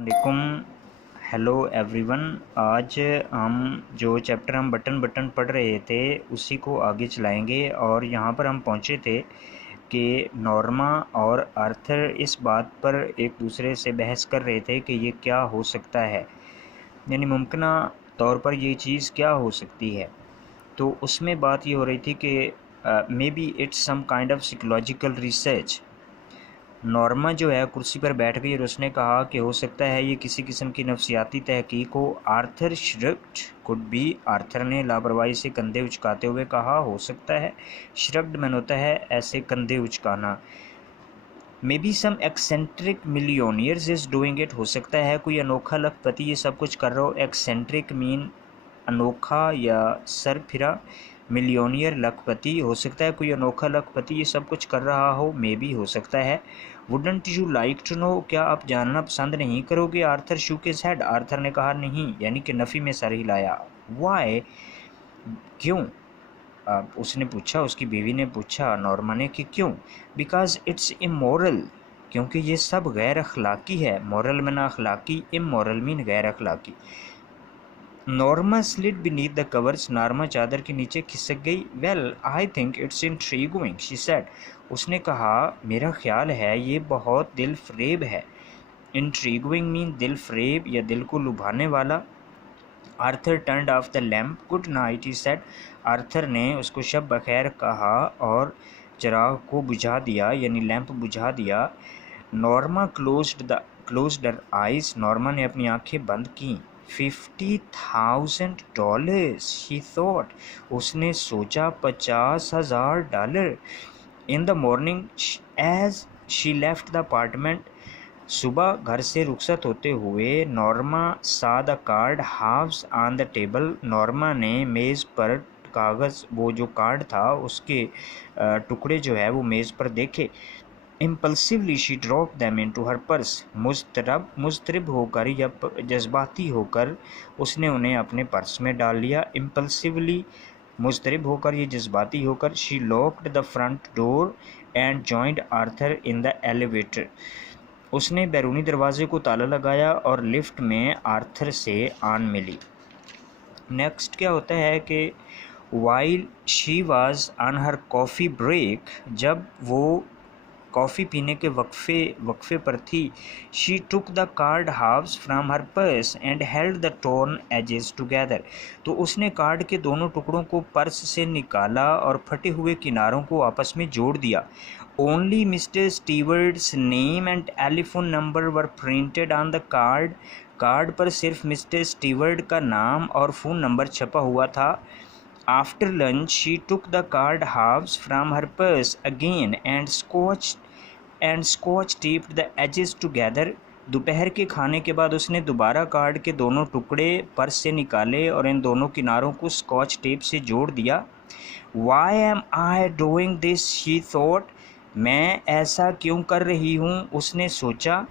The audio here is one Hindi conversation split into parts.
वालेकुम। Hello everyone. आज हम जो चैप्टर हम बटन बटन पढ़ रहे थे उसी को आगे चलाएंगे और यहाँ पर हम पहुँचे थे कि नॉर्मा और आर्थर इस बात पर एक दूसरे से बहस कर रहे थे कि ये क्या हो सकता है, यानी मुमकिना तौर पर ये चीज़ क्या हो सकती है। तो उसमें बात ये हो रही थी कि maybe it's some kind of psychological research. Norma जो है कुर्सी पर बैठ गई और उसने कहा कि हो सकता है ये किसी किस्म की नफसियाती तहकीक हो। Arthur shrugged could be. Arthur ने लापरवाही से कंधे उचकाते हुए कहा हो सकता है। श्रग्ड मन होता है ऐसे कंधे उचकाना। Maybe some eccentric millionaires is doing it. हो सकता है कोई अनोखा लखपति ये सब कुछ कर रहा हो। एक्सेंट्रिक मीन अनोखा या सरफिरा। मिलियनियर लखपति, हो सकता है कोई अनोखा लखपति ये सब कुछ कर रहा हो। मे बी हो सकता है। Wouldn't you like to know, क्या आप जानना पसंद नहीं करोगे। Arthur shook his head. Arthur ने कहा नहीं, यानी कि नफ़ी में सर हिलाया। वाई, क्यों। उसने पूछा, उसकी बीवी ने पूछा नॉर्मा ने कि क्यों। बिकॉज इट्स इमोरल, क्योंकि ये सब गैर अखलाकी है। मॉरल में ना अखलाकी, इमोरल मीन गैर अखलाकी। Norma slid beneath the covers. Norma चादर के नीचे खिसक गई। Well I think it's intriguing she said. उसने कहा मेरा ख्याल है ये बहुत दिल फरेब है। इंट्रीगिंग मीन दिल फरेब या दिल को लुभाने वाला। Arthur turned of the lamp. Good night he said. Arthur ने उसको शब बखैर कहा और चिराग को बुझा दिया, यानी लैंप बुझा दिया। Norma closed her eyes. Norma ने अपनी आंखें बंद की। $50,000 शी थॉट। उसने सोचा $50,000। In the morning as she left the apartment. सुबह घर से रुखसत होते हुए Norma saw the card halves on the table. Norma ने मेज़ पर कागज़, वो जो कार्ड था उसके टुकड़े जो है वो मेज़ पर देखे। Impulsively she drop them into her purse. मुस्तरब होकर या जज्बाती होकर उसने उन्हें अपने पर्स में डाल लिया। इम्पल्सिवली, मुस्तरब होकर, ये जज्बाती होकर। She locked the front door and joined Arthur in the elevator. उसने बैरूनी दरवाजे को ताला लगाया और लिफ्ट में आर्थर से आन मिली। नेक्स्ट क्या होता है कि while she was on her coffee break, जब वो कॉफ़ी पीने के वक्फे पर थी। She took the card halves from her purse and held the torn edges together. तो उसने कार्ड के दोनों टुकड़ों को पर्स से निकाला और फटे हुए किनारों को आपस में जोड़ दिया। Only mister stewards name and telephone number were printed on the card. Card पर सिर्फ मिस्टर स्टीवर्ड का नाम और फ़ोन नंबर छपा हुआ था। After lunch, she took the card halves from her purse again and scotch taped the edges together. दोपहर के खाने के बाद उसने दोबारा कार्ड के दोनों टुकड़े पर्स से निकाले और इन दोनों किनारों को स्कॉच टेप से जोड़ दिया। Why am I doing this? she thought. मैं ऐसा क्यों कर रही हूँ, उसने सोचा।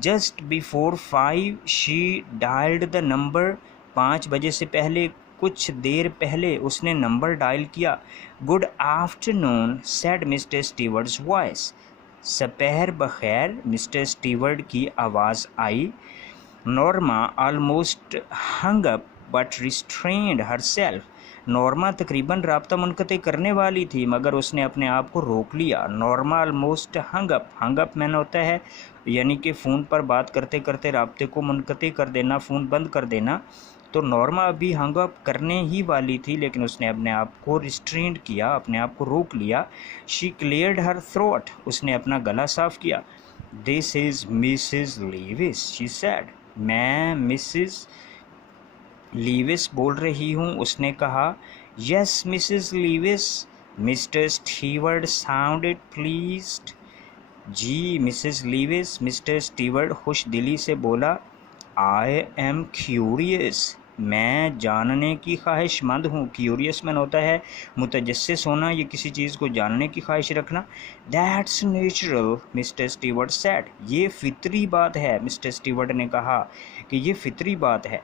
Just before 5 she dialed the number. 5 बजे से पहले, कुछ देर पहले उसने नंबर डायल किया। Good afternoon said Mr Steward's voice. सपहर बखैर, मिस्टर स्टीवर्ड की आवाज़ आई। Norma almost hung up but restrained herself. नॉर्मा तकरीबन राब्ता मुनक़ते करने वाली थी मगर उसने अपने आप को रोक लिया। नॉर्मा ऑलमोस्ट हंग अप मैंने होता है यानी कि फ़ोन पर बात करते करते राब्ते को मुनक़ते कर देना, फ़ोन बंद कर देना। तो नॉर्मा अभी हंग अप करने ही वाली थी लेकिन उसने अपने आप को रिस्ट्रेंड किया, अपने आप को रोक लिया। She cleared her throat. उसने अपना गला साफ किया। This is Mrs Lewis she said. मैं मिसेस लीविस बोल रही हूँ, उसने कहा। Yes Mrs Lewis. Mr Steward sounded pleased. जी मिसेस लीविस, मिस्टर स्टीवर्ड खुश दिली से बोला। I am curious. मैं जानने की ख्वाहिशमंद हूँ। क्यूरियस मैन होता है मुतजस्सिस होना, ये किसी चीज़ को जानने की ख्वाहिश रखना। That's natural mister steward said. ये फितरी बात है, मिस्टर स्टीवर्ड ने कहा कि ये फितरी बात है।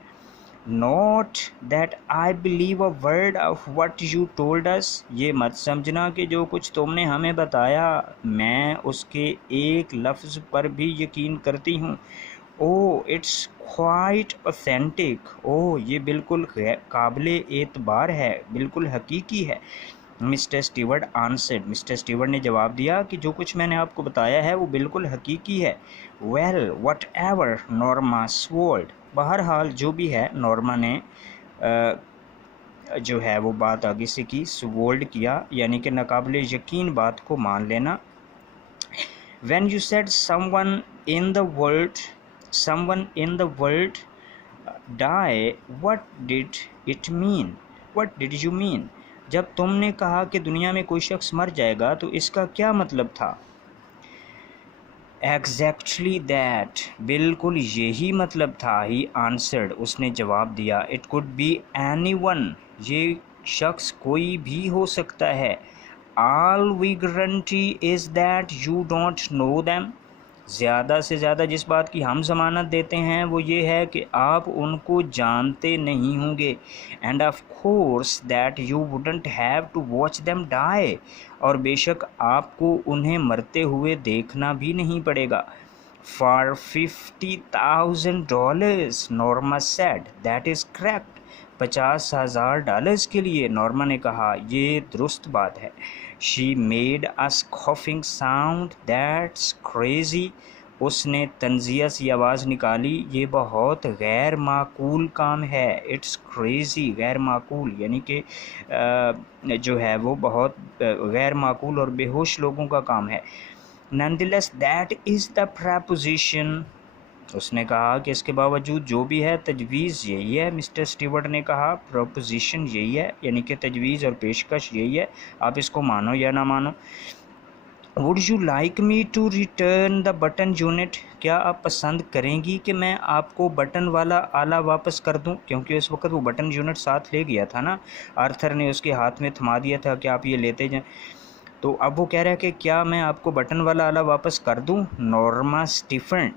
Not that I believe a word of what you told us. ये मत समझना कि जो कुछ तुमने हमें बताया मैं उसके एक लफ्ज़ पर भी यकीन करती हूँ। ओ इट्स क्वाइट ऑथेंटिक, ओ ये बिल्कुल काबिले एतबार है, बिल्कुल हकीकी है। Mister Stewart answered, mister Stewart ने जवाब दिया कि जो कुछ मैंने आपको बताया है वो बिल्कुल हकीकी है। वेल वट एवर नॉर्मा स्वोल्ड, बहरहाल जो भी है, नॉर्मा ने जो है वो बात आगे से की, स्वोल्ड किया यानी कि नाकाबिले यकीन बात को मान लेना। When you said someone in the world die, what did it mean? What did you mean? जब तुमने कहा कि दुनिया में कोई शख्स मर जाएगा तो इसका क्या मतलब था? Exactly that, बिल्कुल यही मतलब था। He answered, उसने जवाब दिया। It could be anyone, ये शख्स कोई भी हो सकता है। All we guarantee is that you don't know them, ज़्यादा से ज़्यादा जिस बात की हम ज़मानत देते हैं वो ये है कि आप उनको जानते नहीं होंगे। And of course that you wouldn't have to watch them die, और बेशक आपको उन्हें मरते हुए देखना भी नहीं पड़ेगा। For $50,000, Norma said. That is correct, $50,000 के लिए, नॉर्मा ने कहा, ये दुरुस्त बात है। She made a scoffing sound, that's crazy, उसने तंजिया सी आवाज़ निकाली, ये बहुत गैर माकूल काम है। इट्स क्रेजी, गैर माकूल यानी कि जो है वो बहुत गैर माकूल और बेहोश लोगों का काम है। Nonetheless that is the preposition, उसने कहा कि इसके बावजूद जो भी है तजवीज़ यही है। मिस्टर स्टीवर्ट ने कहा प्रोपोजिशन यही है, यानी कि तजवीज़ और पेशकश यही है, आप इसको मानो या ना मानो। Would you like me to return the button unit, क्या आप पसंद करेंगी कि मैं आपको बटन वाला आला वापस कर दूं, क्योंकि उस वक्त वो बटन यूनिट साथ ले गया था ना, आर्थर ने उसके हाथ में थमा दिया था कि आप ये लेते जाएं। तो अब वो कह रहा है कि क्या मैं आपको बटन वाला आला वापस कर दूं। नॉर्मा स्टिफेंड,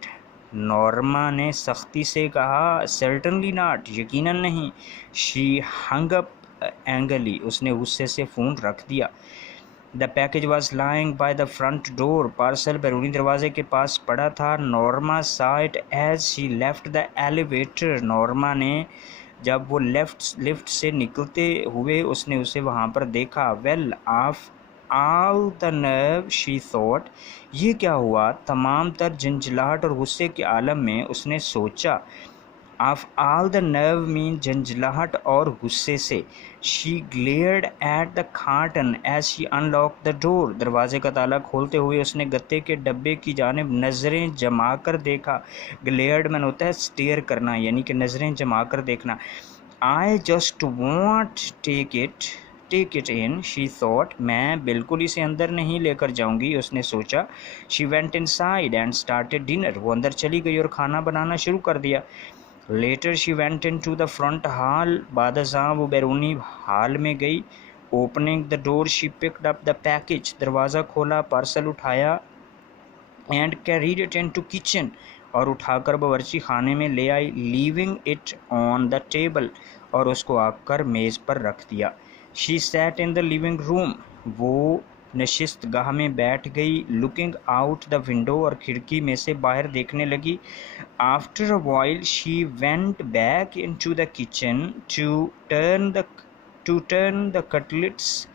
नॉर्मा ने सख्ती से कहा, सर्टनली नॉट, यकीनन नहीं। शी हंग अप एंगली, उसने गुस्से से फ़ोन रख दिया। The package was lying by the front door, parcel बैरूनी दरवाजे के पास पड़ा था। Norma saw it as she left the elevator, Norma ने जब वो लिफ्ट से निकलते हुए उसने उसे वहाँ पर देखा। Well of all the nerve she thought, ये क्या हुआ, तमाम तर झंझलाहट और गुस्से के आलम में उसने सोचा। Of all the nerve mean झंझलाहट और गुस्से से। She glared at the carton as she unlock the door, दरवाजे का ताला खोलते हुए उसने गत्ते के डब्बे की जानिब नज़रें जमा कर देखा। ग्लेयर्ड मन होता है स्टेयर करना, यानी कि नज़रें जमा कर देखना। I just won't take it in, she thought, मैं बिल्कुल इसे अंदर नहीं लेकर जाऊंगी, उसने सोचा। She went inside and started dinner, वो अंदर चली गई और खाना बनाना शुरू कर दिया। Later she went in to the front hall, बादशाह वो बैरूनी हाल में गई। Opening the door she picked up the package, दरवाज़ा खोला, पार्सल उठाया। And carried it in to kitchen, और उठाकर बावर्ची खाने में ले आई। Leaving it on the table, और उसको आकर मेज़ पर रख दिया। She sat in the living room, वो नशिस्त गाह में बैठ गई। लुकिंग आउट द विंडो, और खिड़की में से बाहर देखने लगी। After a while she went back into the kitchen to turn the cutlets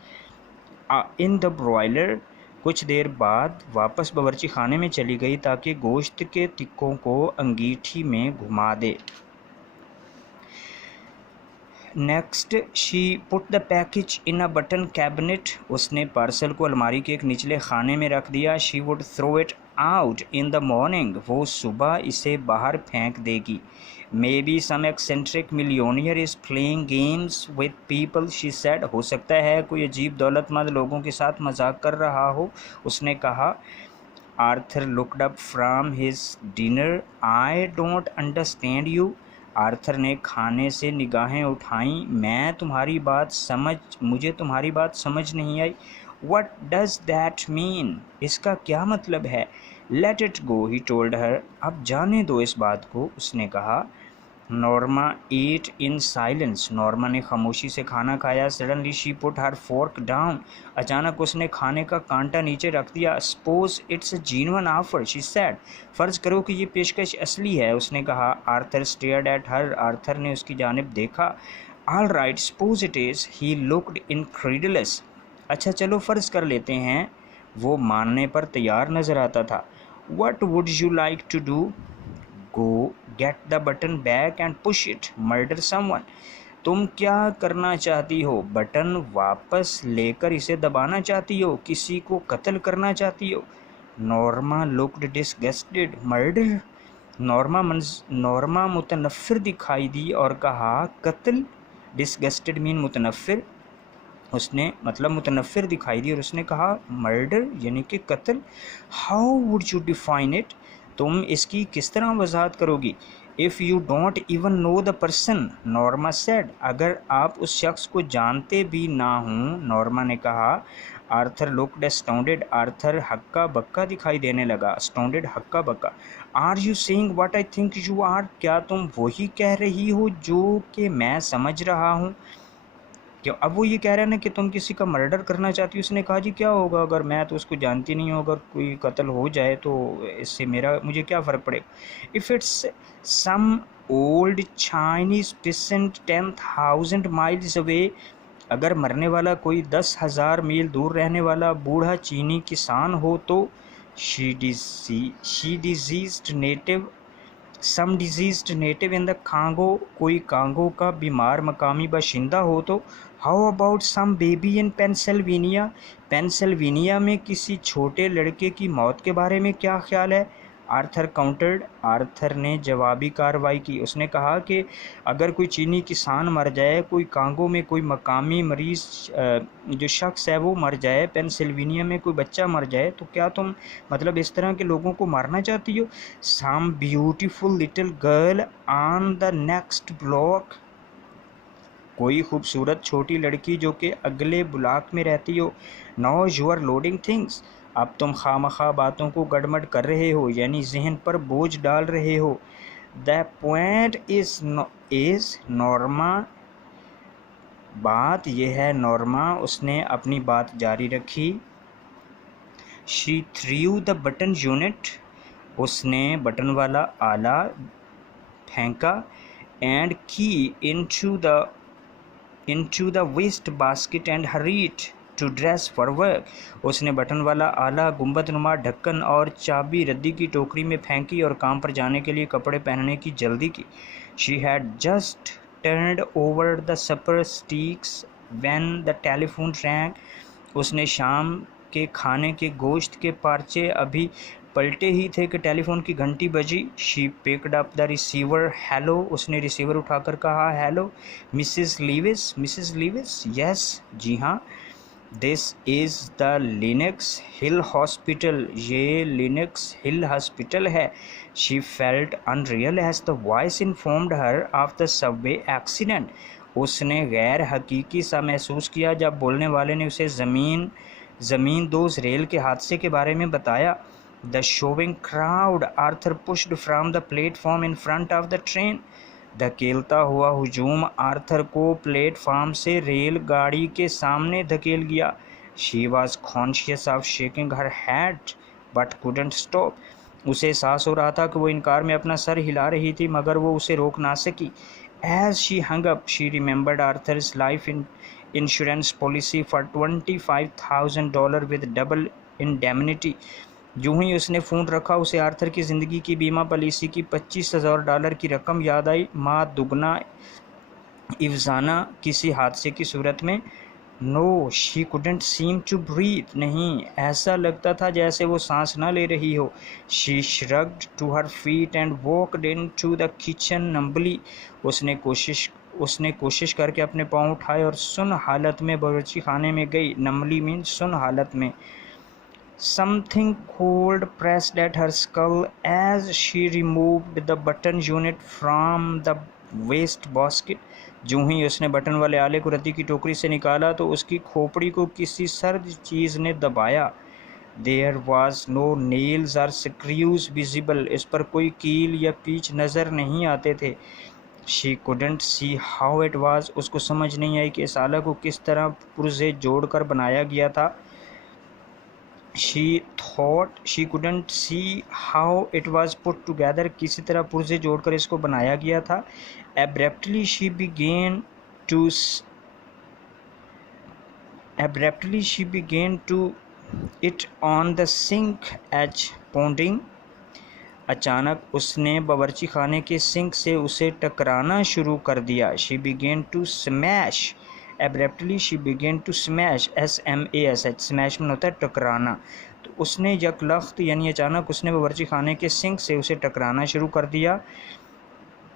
in the broiler, कुछ देर बाद वापस बावर्ची खाने में चली गई ताकि गोश्त के टिक्कों को अंगीठी में घुमा दे। Next she put the package in a bottom cabinet, उसने पार्सल को अलमारी के एक निचले खाने में रख दिया। She would throw it out in the morning, वो सुबह इसे बाहर फेंक देगी। Maybe some eccentric millionaire is playing games with people, she said, हो सकता है कोई अजीब दौलतमंद लोगों के साथ मजाक कर रहा हो, उसने कहा। Arthur looked up from his dinner, I don't understand you, Arthur ने खाने से निगाहें उठाईं, मुझे तुम्हारी बात समझ नहीं आई। What does that mean? इसका क्या मतलब है? Let it go, he told her, अब जाने दो इस बात को, उसने कहा। Norma ate in silence. Norma ने खामोशी से खाना खाया. Suddenly she put her fork down. अचानक उसने खाने का कांटा नीचे रख दिया. Suppose it's a genuine offer, she said. फ़र्ज करो कि ये पेशकश असली है, उसने कहा. Arthur stared at her. Arthur ने उसकी जानिब देखा. All right, suppose it is. He looked incredulous. अच्छा चलो फ़र्ज कर लेते हैं. वो मानने पर तैयार नज़र आता था. What would you like to do? Go get the button back and push it. Murder someone. तुम क्या करना चाहती हो? बटन वापस लेकर इसे दबाना चाहती हो? किसी को कत्ल करना चाहती हो? Norma looked disgusted. Murder? Norma मुतनफ़िर दिखाई दी और कहा कत्ल. डिसगस्टेड मीन मुतनफ़िर. उसने मतलब मुतनफ़िर दिखाई दी और उसने कहा मर्डर यानी कि कत्ल. How would you define it? तुम इसकी किस तरह वजाहत करोगी? If you don't even know the person, Norma said. अगर आप उस शख्स को जानते भी ना हों, नॉर्मा ने कहा. Arthur looked astounded. आर्थर हक्का बक्का दिखाई देने लगा. एस्टाउंडेड हक्का बक्का. Are you saying what I think you are? क्या तुम वही कह रही हो जो कि मैं समझ रहा हूँ? क्यों? अब वो ये कह रहे हैं ना कि तुम किसी का मर्डर करना चाहती हो. उसने कहा जी क्या होगा अगर मैं तो उसको जानती नहीं हूँ, अगर कोई कत्ल हो जाए तो इससे मुझे क्या फ़र्क पड़ेगा. If it's some old Chinese peasant 10,000 miles away, अगर मरने वाला कोई 10,000 मील दूर रहने वाला बूढ़ा चीनी किसान हो तो. She diseased native. Some diseased native in the Congo, कोई कांगो का बीमार मकामी बाशिंदा हो तो. How about some baby in Pennsylvania, Pennsylvania में किसी छोटे लड़के की मौत के बारे में क्या ख्याल है? Arthur countered. आर्थर ने जवाबी कार्रवाई की. उसने कहा कि अगर कोई चीनी किसान मर जाए, कोई कांगो में कोई मकामी मरीज जो शख्स है वो मर जाए, पेंसिल्वेनिया में कोई बच्चा मर जाए, तो क्या तुम मतलब इस तरह के लोगों को मारना चाहती हो? Some beautiful little girl on the next block, कोई खूबसूरत छोटी लड़की जो कि अगले ब्लॉक में रहती हो. Now you are loading things, अब तुम खामखा बातों को गड़बड़ कर रहे हो, यानी जहन पर बोझ डाल रहे हो. द पॉइंट इज नॉर्मा, बात यह है नॉर्मा, उसने अपनी बात जारी रखी. She threw the button unit, उसने बटन वाला आला फेंका. एंड की into the waste basket and hurried to dress for work. उसने बटन वाला आला, गुंबदनुमा ढक्कन और चाबी रद्दी की टोकरी में फेंकी और काम पर जाने के लिए कपड़े पहनने की जल्दी की. She had just turned over the supper sticks when the telephone rang. उसने शाम के खाने के गोश्त के पार्चे अभी पलटे ही थे कि टेलीफोन की घंटी बजी. She picked up the receiver. Hello, उसने रिसीवर उठाकर कहा. Hello Mrs Lewis. Mrs Lewis? Yes, जी हाँ. This is the Lenox Hill Hospital, ये लिनक्स हिल हॉस्पिटल है. She felt unreal as the voice informed her of the subway accident. उसने गैर हकीकी सा महसूस किया जब बोलने वाले ने उसे ज़मीन दोज़ रेल के हादसे के बारे में बताया. The showing crowd. Arthur pushed from the platform in front of the train. धकेलता हुआ हुजूम आर्थर को प्लेटफार्म से रेलगाड़ी के सामने धकेल गया. She was conscious of shaking her head but couldn't stop. उसे एहसास हो रहा था कि वो इनकार में अपना सर हिला रही थी मगर वो उसे रोक ना सकी. As she hung up, she remembered Arthur's life insurance policy for $25,000 with double indemnity. यूं ही उसने फ़ोन रखा, उसे आर्थर की ज़िंदगी की बीमा पॉलिसी की $25,000 की रकम याद आई. माँ दुगना इवजाना किसी हादसे की सूरत में. No, she couldn't seem to breathe. नहीं, ऐसा लगता था जैसे वो सांस ना ले रही हो. She shrugged to her feet and walked into the kitchen numbly. उसने कोशिश करके अपने पाँव उठाए और सुन हालत में बावर्ची खाने में गई. नमली मीन सुन हालत में. Something cold pressed at her skull as she removed the button unit from the waste basket. जो ही उसने बटन वाले आले को रद्दी की टोकरी से निकाला तो उसकी खोपड़ी को किसी सर्द चीज़ ने दबाया. There was no nails or screws visible. इस पर कोई कील या पीच नज़र नहीं आते थे. She couldn't see how it was, उसको समझ नहीं आई कि इस आला को किस तरह पुर्जे जोड़कर बनाया गया था। She thought she couldn't see how it was put together, किसी तरह पुर्जे जोड़कर इसको बनाया गया था। Abruptly she began to it on the sink edge pounding, अचानक उसने बावर्ची खाने के सिंक से उसे टकराना शुरू कर दिया। She began to smash, abruptly she began to smash, SMASH, smash में होता है टकराना। तो उसने यकलख्त यानी अचानक उसने बावर्ची खाने के सिंक से उसे टकराना शुरू कर दिया।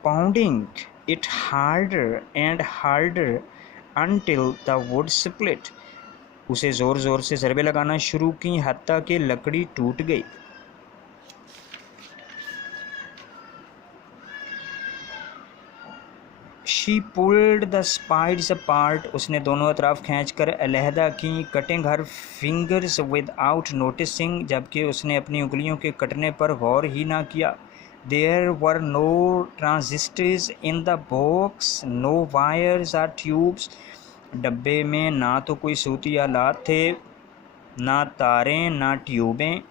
Pounding it harder and harder until the wood split, उसे ज़ोर ज़ोर से ज़रबे लगाना शुरू की हत्ता कि लकड़ी टूट गई। शी पुल्ड द स्पाइड्स अपार्ट, उसने दोनों अतराफ खींच कर अलहदा की। कटिंग हर फिंगर्स विदाउट नोटिसिंग, जबकि उसने अपनी उंगलियों के कटने पर गौर ही ना किया। There were no transistors in the box, no wires or tubes, डब्बे में ना तो कोई सूती आलात थे, ना तारें, ना ट्यूबें।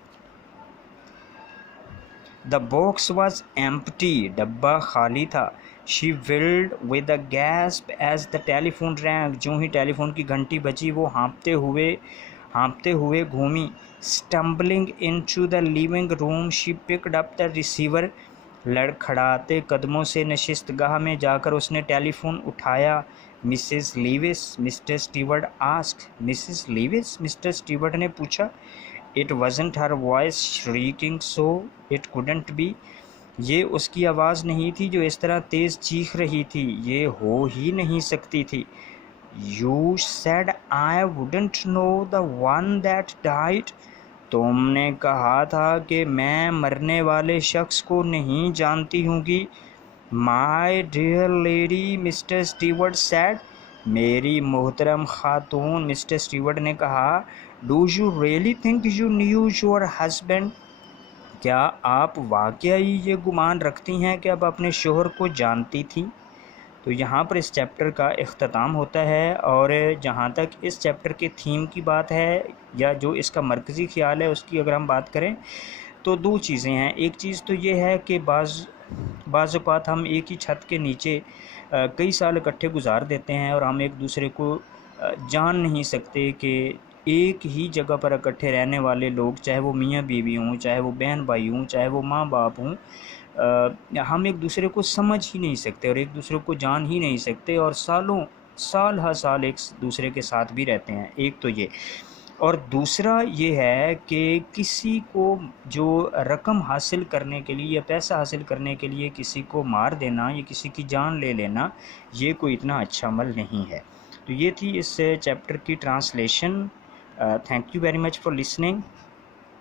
द बॉक्स वॉज एम्प्टी, डब्बा खाली था। She wilted with a gasp as the telephone rang, जो ही टेलीफोन की घंटी बजी वो हाँपते हुए घूमी। Stumbling into the living room she picked up the receiver, लड़खड़ाते कदमों से नशिस्तगाह में जाकर उसने टेलीफोन उठाया। Mrs Lewis, Mr Stewart asked. Mrs Lewis, Mr Stewart ने पूछा। It wasn't her voice shrieking so it couldn't be, ये उसकी आवाज़ नहीं थी जो इस तरह तेज़ चीख रही थी, ये हो ही नहीं सकती थी। You said I wouldn't know the one that died, तुमने कहा था कि मैं मरने वाले शख्स को नहीं जानती हूँगी। My dear lady, Mr Stewart said, मेरी मोहतरम खातून, मिस्टर स्टीवर्ट ने कहा। Do you really think you knew your husband, क्या आप वाकई ये गुमान रखती हैं कि आप अपने शोहर को जानती थी। तो यहाँ पर इस चैप्टर का इख्तिताम होता है। और जहाँ तक इस चैप्टर के थीम की बात है या जो इसका मरकज़ी ख़्याल है उसकी अगर हम बात करें तो दो चीज़ें हैं। एक चीज़ तो ये है कि बाज़ औक़ात हम एक ही छत के नीचे कई साल इकट्ठे गुजार देते हैं और हम एक दूसरे को जान नहीं सकते कि एक ही जगह पर इकट्ठे रहने वाले लोग, चाहे वो मियाँ बीवी हों, चाहे वो बहन भाई हों, चाहे वो माँ बाप हों, हम एक दूसरे को समझ ही नहीं सकते और एक दूसरे को जान ही नहीं सकते और साल हर साल एक दूसरे के साथ भी रहते हैं। एक तो ये, और दूसरा ये है कि किसी को जो रकम हासिल करने के लिए या पैसा हासिल करने के लिए किसी को मार देना या किसी की जान ले लेना, ये कोई इतना अच्छा अमल नहीं है। तो ये थी इस चैप्टर की translation. Thank you very much for listening.